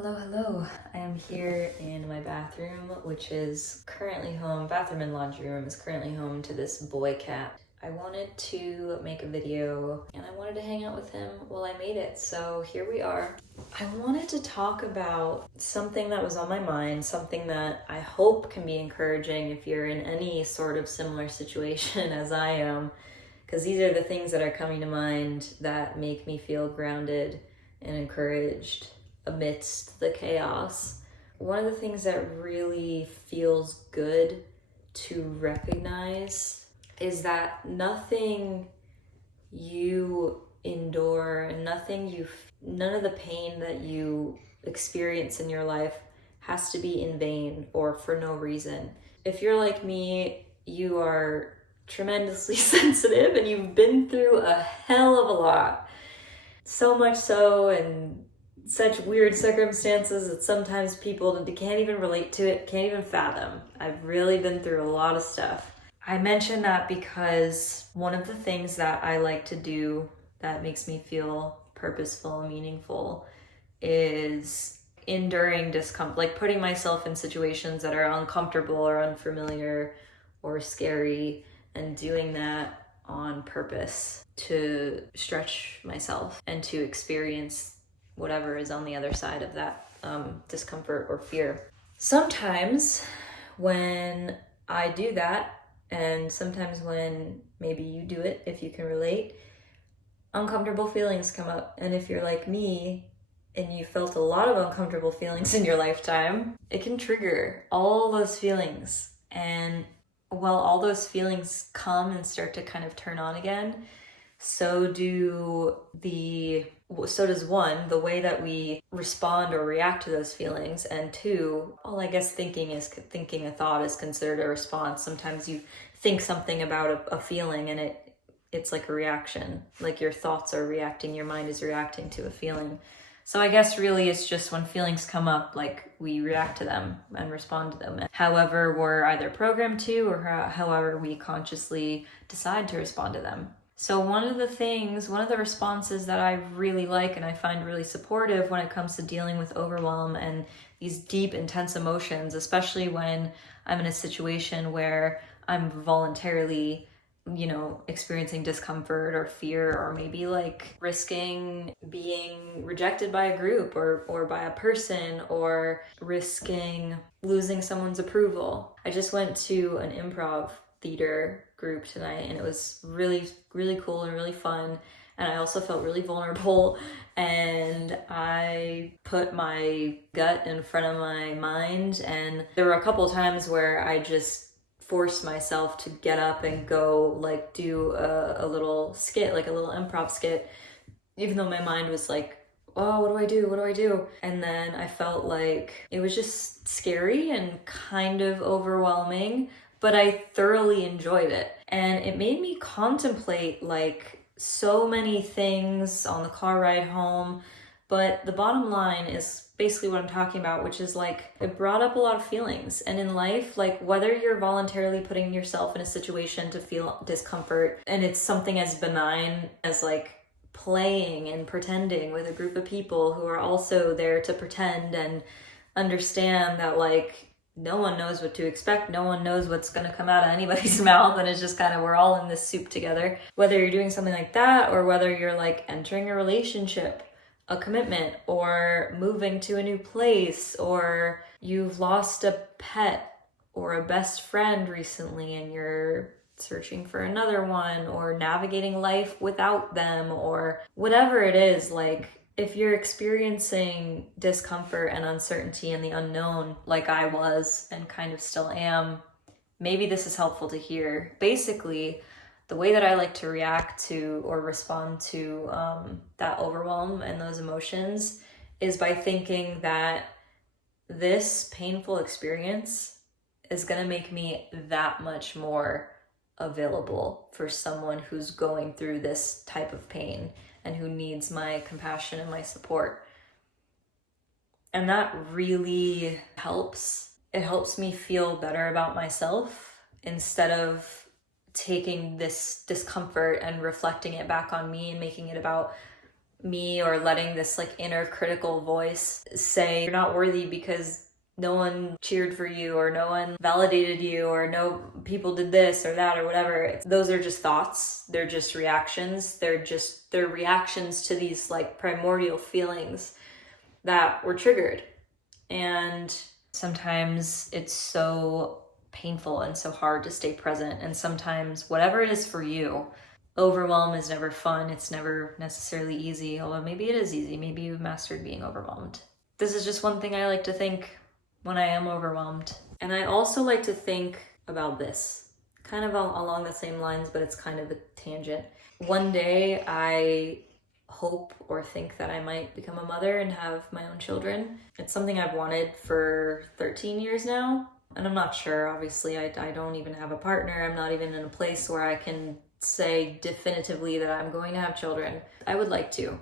Hello, hello. I am here in my bathroom, which is currently home. Bathroom and laundry room is currently home to this boy cat. I wanted to make a video and I wanted to hang out with him while I made it. So here we are. I wanted to talk about something that was on my mind, something that I hope can be encouraging if you're in any sort of similar situation as I am, because these are the things that are coming to mind that make me feel grounded and encouraged amidst the chaos. One of the things that really feels good to recognize is that nothing you endure and none of the pain that you experience in your life has to be in vain or for no reason. If you're like me, you are tremendously sensitive and you've been through a hell of a lot. So much so, and such weird circumstances that sometimes people can't even relate to it, can't even fathom. I've really been through a lot of stuff. I mention that because one of the things that I like to do that makes me feel purposeful and meaningful is enduring discomfort, like putting myself in situations that are uncomfortable or unfamiliar or scary, and doing that on purpose to stretch myself and to experience whatever is on the other side of that discomfort or fear. Sometimes when I do that, and sometimes when maybe you do it, if you can relate, uncomfortable feelings come up. And if you're like me and you felt a lot of uncomfortable feelings in your lifetime, it can trigger all those feelings. And while all those feelings come and start to kind of turn on again, so does one, the way that we respond or react to those feelings, and two, well, I guess thinking a thought is considered a response. Sometimes you think something about a feeling and it's like a reaction, like your thoughts are reacting, your mind is reacting to a feeling. So I guess really it's just when feelings come up, like we react to them and respond to them. However, we're either programmed to or however we consciously decide to respond to them. So one of the responses that I really like and I find really supportive when it comes to dealing with overwhelm and these deep, intense emotions, especially when I'm in a situation where I'm voluntarily, experiencing discomfort or fear, or maybe like risking being rejected by a group or by a person, or risking losing someone's approval. I just went to an improv theater group tonight and it was really, really cool and really fun. And I also felt really vulnerable, and I put my gut in front of my mind. And there were a couple of times where I just forced myself to get up and go like do a little skit, like a little improv skit, even though my mind was like, oh, what do I do? And then I felt like it was just scary and kind of overwhelming, but I thoroughly enjoyed it. And it made me contemplate like so many things on the car ride home. But the bottom line is basically what I'm talking about, which is like it brought up a lot of feelings. And in life, like whether you're voluntarily putting yourself in a situation to feel discomfort, and it's something as benign as like playing and pretending with a group of people who are also there to pretend and understand that like no one knows what to expect, no one knows what's going to come out of anybody's mouth, and it's just kind of we're all in this soup together. Whether you're doing something like that or whether you're like entering a relationship, a commitment, or moving to a new place, or you've lost a pet or a best friend recently and you're searching for another one, or navigating life without them, or whatever it is, like if you're experiencing discomfort and uncertainty and the unknown, like I was and kind of still am, maybe this is helpful to hear. Basically, the way that I like to react to or respond to that overwhelm and those emotions is by thinking that this painful experience is going to make me that much more available for someone who's going through this type of pain and who needs my compassion and my support. And that really helps. It helps me feel better about myself instead of taking this discomfort and reflecting it back on me and making it about me, or letting this like inner critical voice say you're not worthy because no one cheered for you, or no one validated you, or no people did this or that or whatever. Those are just thoughts. They're just reactions. They're reactions to these like primordial feelings that were triggered. And sometimes it's so painful and so hard to stay present. And sometimes whatever it is for you, overwhelm is never fun. It's never necessarily easy, although maybe it is easy. Maybe you've mastered being overwhelmed. This is just one thing I like to think when I am overwhelmed. And I also like to think about this, kind of along the same lines, but it's kind of a tangent. One day I hope or think that I might become a mother and have my own children. It's something I've wanted for 13 years now. And I'm not sure, obviously, I don't even have a partner. I'm not even in a place where I can say definitively that I'm going to have children. I would like to.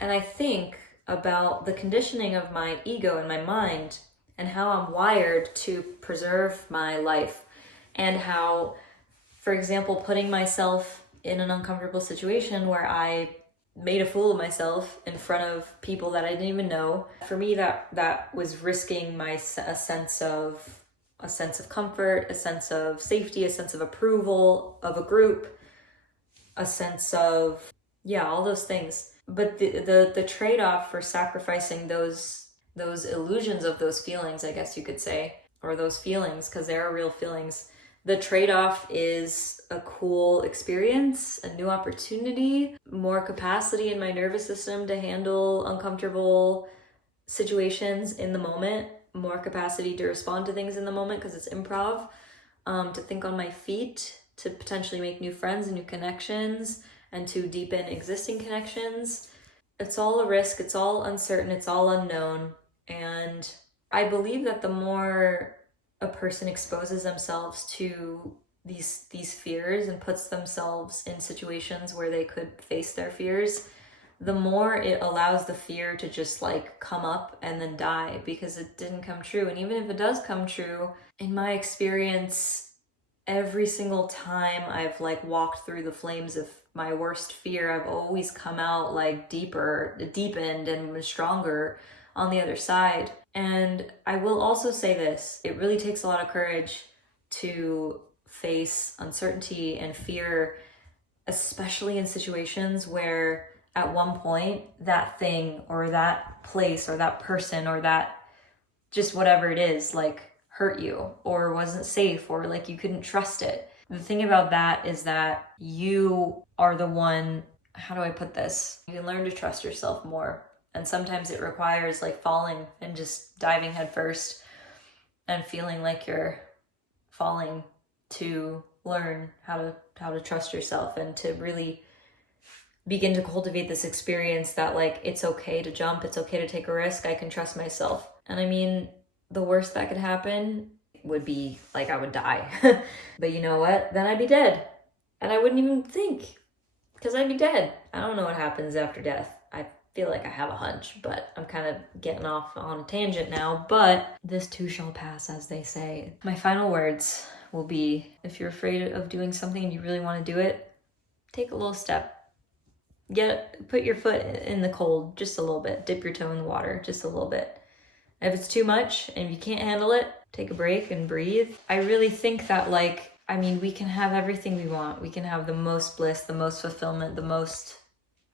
And I think about the conditioning of my ego and my mind, and how I'm wired to preserve my life, and how, for example, putting myself in an uncomfortable situation where I made a fool of myself in front of people that I didn't even know. For me, that was risking a sense of comfort, a sense of safety, a sense of approval of a group, a sense of, all those things. But the trade-off for sacrificing those illusions of those feelings, I guess you could say, or those feelings, because they are real feelings, the trade-off is a cool experience, a new opportunity, more capacity in my nervous system to handle uncomfortable situations in the moment, more capacity to respond to things in the moment because it's improv, to think on my feet, to potentially make new friends and new connections, and to deepen existing connections. It's all a risk, it's all uncertain, it's all unknown. And I believe that the more a person exposes themselves to these fears and puts themselves in situations where they could face their fears, the more it allows the fear to just like come up and then die because it didn't come true. And even if it does come true, in my experience, every single time I've like walked through the flames of my worst fear, I've always come out like deepened and stronger on the other side. And I will also say this, it really takes a lot of courage to face uncertainty and fear, especially in situations where at one point that thing or that place or that person or that just whatever it is like hurt you or wasn't safe or like you couldn't trust it. The thing about that is that you are the one, how do I put this? You can learn to trust yourself more. And sometimes it requires like falling and just diving headfirst and feeling like you're falling to learn how to trust yourself and to really begin to cultivate this experience that like it's okay to jump, it's okay to take a risk, I can trust myself. And I mean, the worst that could happen would be like I would die. But you know what? Then I'd be dead. And I wouldn't even think because I'd be dead. I don't know what happens after death. I feel like I have a hunch, but I'm kind of getting off on a tangent now. But this too shall pass, as they say. My final words will be, if you're afraid of doing something and you really want to do it, take a little step. Put your foot in the cold just a little bit. Dip your toe in the water just a little bit. If it's too much and if you can't handle it, take a break and breathe. I really think that we can have everything we want. We can have the most bliss, the most fulfillment, the most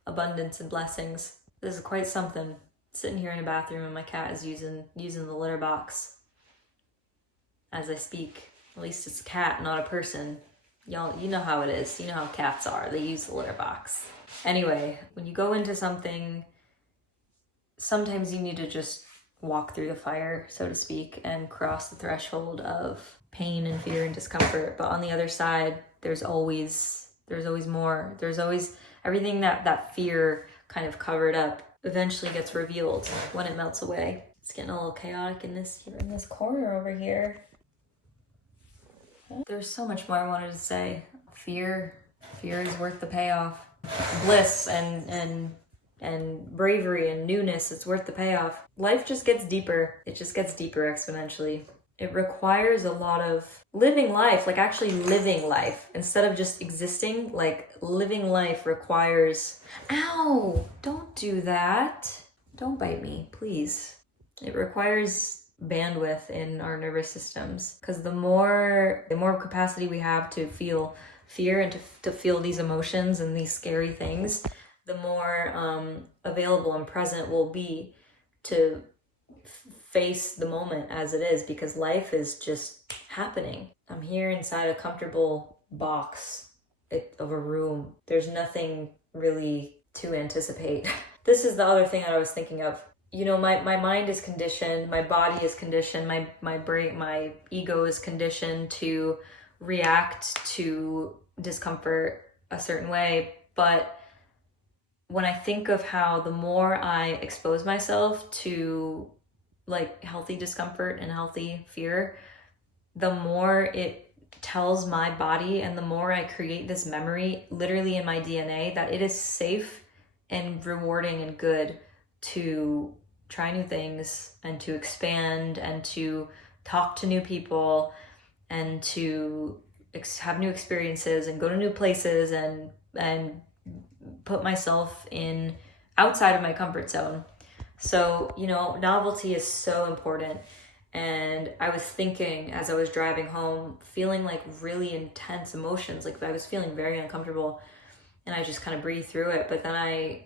abundance and blessings. This is quite something. Sitting here in a bathroom and my cat is using the litter box as I speak. At least it's a cat, not a person. Y'all, you know how it is. You know how cats are. They use the litter box. Anyway, when you go into something, sometimes you need to just walk through the fire, so to speak, and cross the threshold of pain and fear and discomfort. But on the other side, there's always more. There's always everything that fear kind of covered up eventually gets revealed when it melts away. It's getting a little chaotic in this corner over here. There's so much more I wanted to say. Fear is worth the payoff. Bliss and bravery and newness, it's worth the payoff. Life just gets deeper. It just gets deeper exponentially. it requires a lot of living life, like actually living life. Instead of just existing, like living life requires, ow, don't do that. Don't bite me, please. It requires bandwidth in our nervous systems, because the more capacity we have to feel fear and to feel these emotions and these scary things, the more available and present we'll be to face the moment as it is, because life is just happening. I'm here inside a comfortable box of a room. There's nothing really to anticipate. This is the other thing that I was thinking of. You know, my mind is conditioned, my body is conditioned, my brain, my ego is conditioned to react to discomfort a certain way. But when I think of how the more I expose myself to like healthy discomfort and healthy fear, the more it tells my body, and the more I create this memory literally in my DNA that it is safe and rewarding and good to try new things and to expand and to talk to new people and to have new experiences and go to new places and put myself in outside of my comfort zone. So, you know, novelty is so important. And I was thinking as I was driving home, feeling like really intense emotions, like I was feeling very uncomfortable, and I just kind of breathed through it. But then I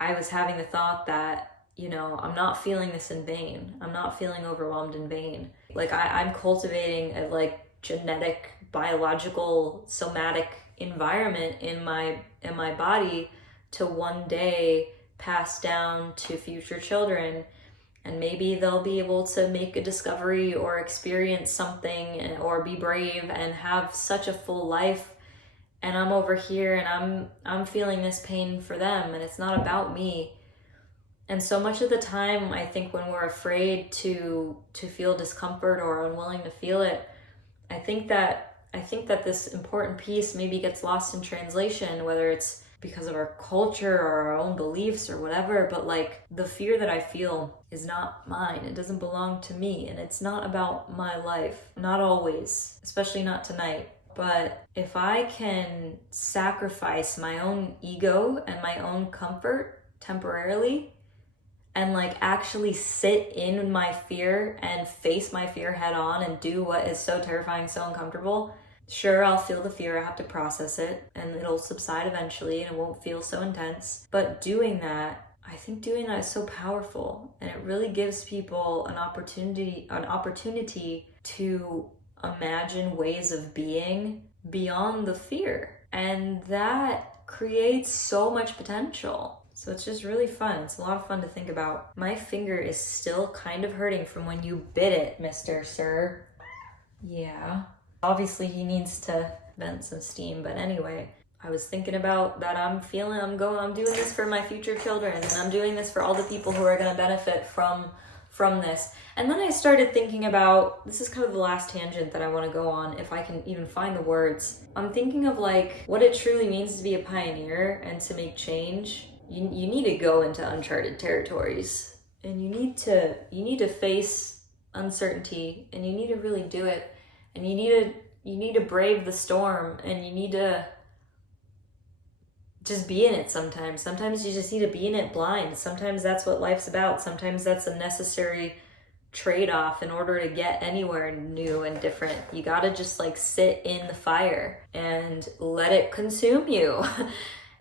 was having the thought that, you know, I'm not feeling this in vain. I'm not feeling overwhelmed in vain. Like I'm cultivating a like genetic, biological, somatic environment in my body to one day pass down to future children. And maybe they'll be able to make a discovery or experience something or be brave and have such a full life. And I'm over here and I'm feeling this pain for them, and it's not about me. And so much of the time, I think when we're afraid to feel discomfort or unwilling to feel it, I think that this important piece maybe gets lost in translation, whether it's because of our culture or our own beliefs or whatever. But like, the fear that I feel is not mine. It doesn't belong to me, and it's not about my life. Not always, especially not tonight. But if I can sacrifice my own ego and my own comfort temporarily, and like actually sit in my fear and face my fear head on and do what is so terrifying, so uncomfortable, sure, I'll feel the fear, I have to process it, and it'll subside eventually and it won't feel so intense. But doing that, I think doing that is so powerful, and it really gives people an opportunity to imagine ways of being beyond the fear. And that creates so much potential. So it's just really fun. It's a lot of fun to think about. My finger is still kind of hurting from when you bit it, Mr. Sir. Yeah. Obviously he needs to vent some steam, but anyway, I was thinking about that. I'm doing this for my future children, and I'm doing this for all the people who are going to benefit from this. And then I started thinking about, this is kind of the last tangent that I want to go on, if I can even find the words. I'm thinking of like what it truly means to be a pioneer and to make change. You need to go into uncharted territories, and you need to face uncertainty, and you need to really do it, and you need to brave the storm, and you need to just be in it sometimes. Sometimes you just need to be in it blind. Sometimes that's what life's about. Sometimes that's a necessary trade-off in order to get anywhere new and different. You gotta just like sit in the fire and let it consume you.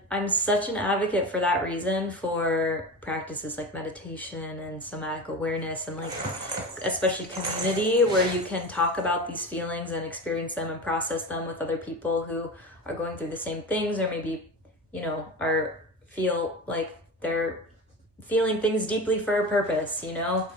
I'm such an advocate for that reason, for practices like meditation and somatic awareness, and like especially community, where you can talk about these feelings and experience them and process them with other people who are going through the same things, or maybe, you know, feel like they're feeling things deeply for a purpose, you know,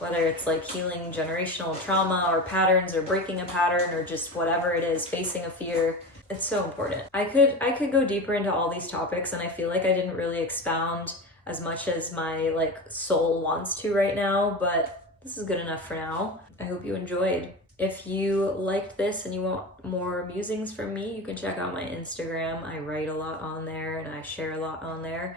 whether it's like healing generational trauma or patterns, or breaking a pattern, or just whatever it is, facing a fear. It's so important. I could go deeper into all these topics, and I feel like I didn't really expound as much as my like soul wants to right now, but this is good enough for now. I hope you enjoyed. If you liked this and you want more musings from me, you can check out my Instagram. I write a lot on there and I share a lot on there.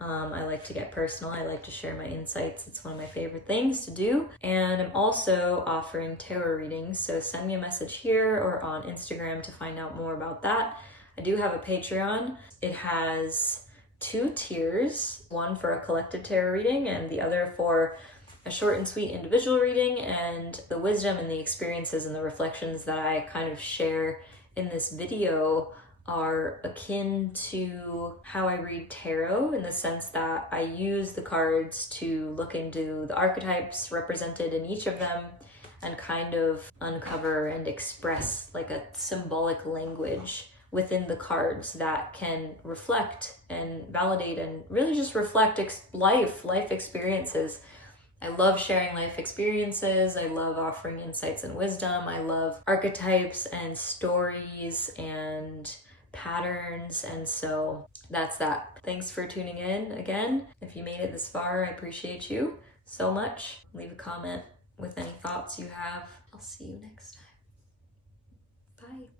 I like to get personal. I like to share my insights. It's one of my favorite things to do. And I'm also offering tarot readings, so send me a message here or on Instagram to find out more about that. I do have a Patreon. It has 2 tiers, one for a collected tarot reading and the other for a short and sweet individual reading. And the wisdom and the experiences and the reflections that I kind of share in this video are akin to how I read tarot, in the sense that I use the cards to look into the archetypes represented in each of them and kind of uncover and express like a symbolic language within the cards that can reflect and validate and really just reflect life experiences. I love sharing life experiences. I love offering insights and wisdom. I love archetypes and stories and patterns. And so that's that. Thanks for tuning in again. If you made it this far, I appreciate you so much. Leave a comment with any thoughts you have. I'll see you next time. Bye.